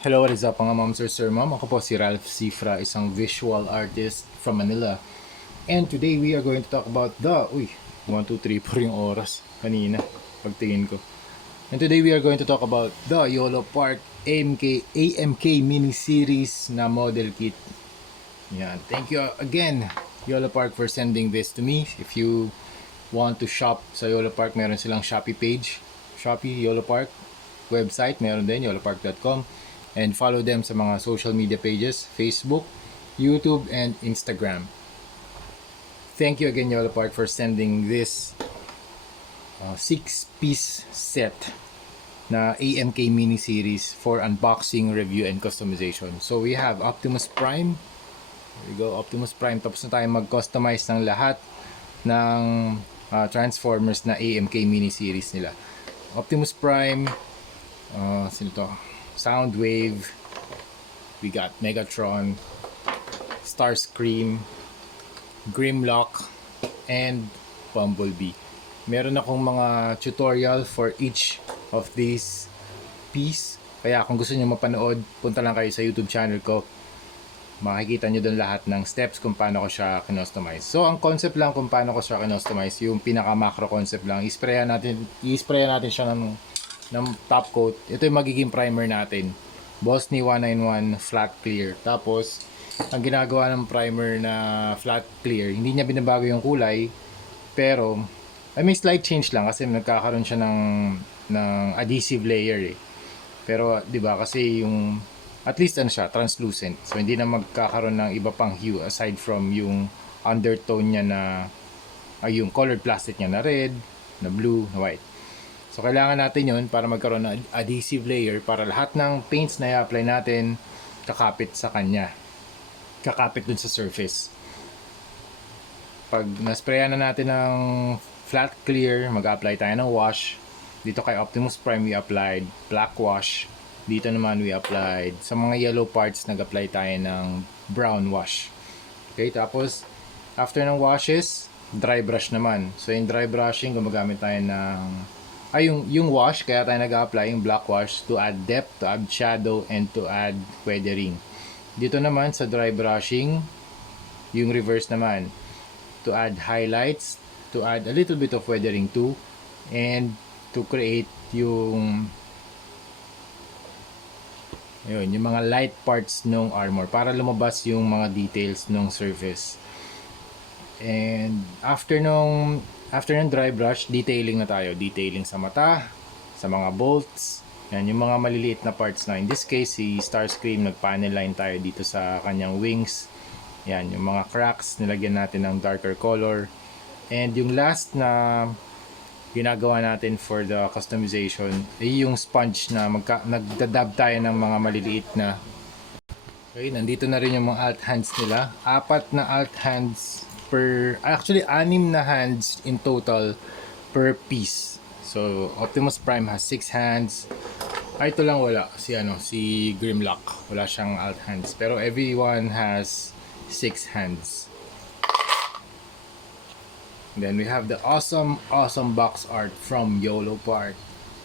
Hello, what is up mga ma'am, sir, ma'am? Ako po si Ralph Cifra, isang visual artist from Manila. And today we are going to talk about Uy, 1, 2, 3, 4 yung oras kanina, pagtingin ko. And today we are going to talk about the YOLO Park AMK mini series na model kit. Yan. Thank you again, YOLO Park, for sending this to me. If you want to shop sa YOLO Park, meron silang Shopee page. Shopee YOLO Park website, meron din, yolopark.com. And follow them sa mga social media pages, Facebook, YouTube, and Instagram. Thank you again, YOLO Park, for sending this 6-piece set na AMK mini series for unboxing, review, and customization. So we have Optimus Prime. There we go, Optimus Prime. Tapos na tayo mag-customize ng lahat ng Transformers na AMK mini series nila. Optimus Prime, sino to? Soundwave, we got Megatron, Starscream, Grimlock, and Bumblebee. Meron akong mga tutorial for each of these piece. Kaya kung gusto niyo mapanood, punta lang kayo sa YouTube channel ko. Makikita niyo doon lahat ng steps kung paano ko siya kinostomize. So, ang concept lang kung paano ko siya kinostomize, yung pinaka macro concept lang, i-sprayan natin siya ng top coat. Ito yung magiging primer natin, Bosny 191 flat clear. Tapos ang ginagawa ng primer na flat clear, hindi niya binabago yung kulay, pero may slight change lang kasi nagkakaroon siya ng adhesive layer eh. Pero 'di ba kasi yung at least siya translucent, so hindi na magkakaroon ng iba pang hue aside from yung undertone niya na yung colored plastic niya na red, na blue, na white. So, kailangan natin yun para magkaroon ng adhesive layer para lahat ng paints na i-apply natin kakapit sa kanya. Kakapit dun sa surface. Pag nasprayan na natin ng flat clear, mag-apply tayo ng wash. Dito kay Optimus Prime, we applied black wash. Dito naman, we applied, sa mga yellow parts, nag-apply tayo ng brown wash. Okay, tapos, after ng washes, dry brush naman. So, yung dry brushing, gumagamit tayo ng yung wash, kaya tayo nag-apply yung black wash to add depth, to add shadow, and to add weathering. Dito naman sa dry brushing, yung reverse naman, to add highlights, to add a little bit of weathering too, and to create yung mga light parts ng armor para lumabas yung mga details ng surface. And after ng dry brush, detailing na tayo. Detailing sa mata, sa mga bolts. Yan, yung mga maliliit na parts na. In this case, si Starscream, nag-panel line tayo dito sa kanyang wings. Yan, yung mga cracks, nilagyan natin ng darker color. And yung last na ginagawa natin for the customization ay yung sponge na nagdadab tayo ng mga maliliit na. Okay, nandito na rin yung mga alt hands nila. 4 na alt hands actually 6 na hands in total per piece. So Optimus Prime has 6 hands. Ito lang wala si Grimlock, wala siyang alt hands, pero everyone has 6 hands. And then we have the awesome box art from YOLO Park.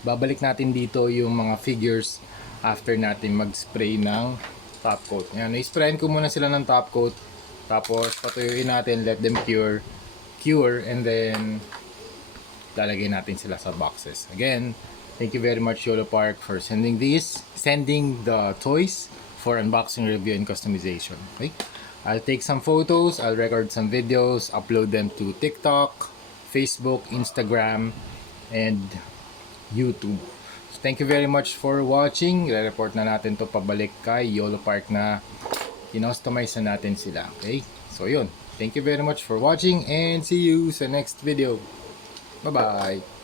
Babalik natin dito yung mga figures after natin mag-spray ng top coat. Ayan, i-sprayin ko muna sila ng top coat. Tapos patuyuin natin, let them cure, and then lalagay natin sila sa boxes. Again, thank you very much, YOLO Park, for sending the toys for unboxing, review, and customization. Okay? I'll take some photos, I'll record some videos, upload them to TikTok, Facebook, Instagram, and YouTube. So, thank you very much for watching. I-report na natin to pabalik kay YOLO Park na kinostomize na natin sila. Okay? So yun. Thank you very much for watching and see you sa next video. Bye-bye!